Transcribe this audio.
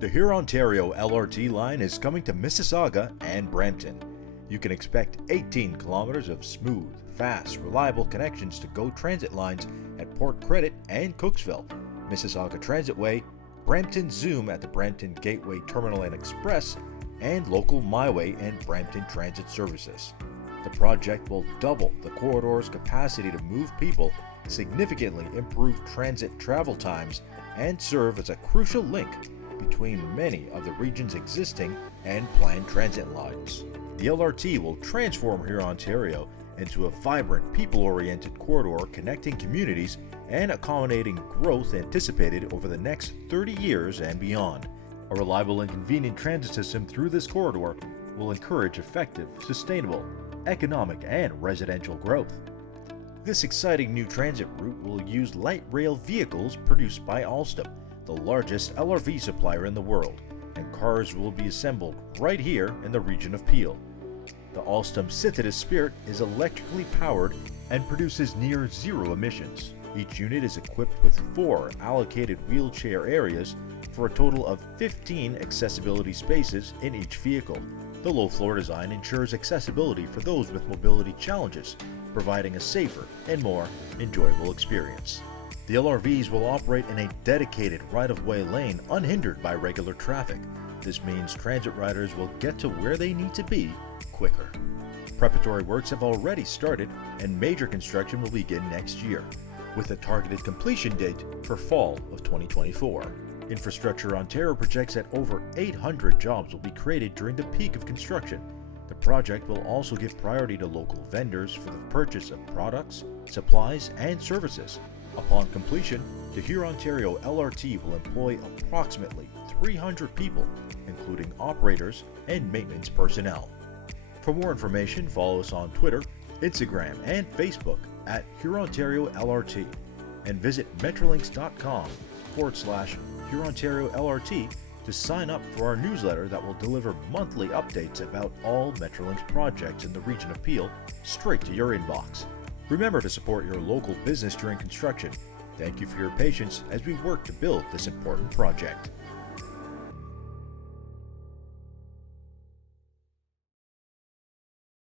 The Hurontario LRT line is coming to Mississauga and Brampton. You can expect 18 kilometers of smooth, fast, reliable connections to GO transit lines at Port Credit and Cooksville, Mississauga Transitway, Brampton Zum at the Brampton Gateway Terminal and Express, and local MiWay and Brampton transit services. The project will double the corridor's capacity to move people, significantly improve transit travel times, and serve as a crucial link between many of the region's existing and planned transit lines. The LRT will transform Hurontario into a vibrant, people-oriented corridor connecting communities and accommodating growth anticipated over the next 30 years and beyond. A reliable and convenient transit system through this corridor will encourage effective, sustainable, economic, and residential growth. This exciting new transit route will use light rail vehicles produced by Alstom, the largest LRV supplier in the world, and cars will be assembled right here in the region of Peel. The Alstom Synthetis Spirit is electrically powered and produces near zero emissions. Each unit is equipped with 4 allocated wheelchair areas for a total of 15 accessibility spaces in each vehicle. The low-floor design ensures accessibility for those with mobility challenges, providing a safer and more enjoyable experience. The LRVs will operate in a dedicated right-of-way lane unhindered by regular traffic. This means transit riders will get to where they need to be quicker. Preparatory works have already started and major construction will begin next year, with a targeted completion date for fall of 2024. Infrastructure Ontario projects that over 800 jobs will be created during the peak of construction. The project will also give priority to local vendors for the purchase of products, supplies, and services. Upon completion, the Hurontario LRT will employ approximately 300 people, including operators and maintenance personnel. For more information, follow us on Twitter, Instagram, and Facebook at Hurontario LRT, and visit Metrolinx.com/Hurontario LRT to sign up for our newsletter that will deliver monthly updates about all Metrolinx projects in the region of Peel straight to your inbox. Remember to support your local business during construction. Thank you for your patience as we work to build this important project.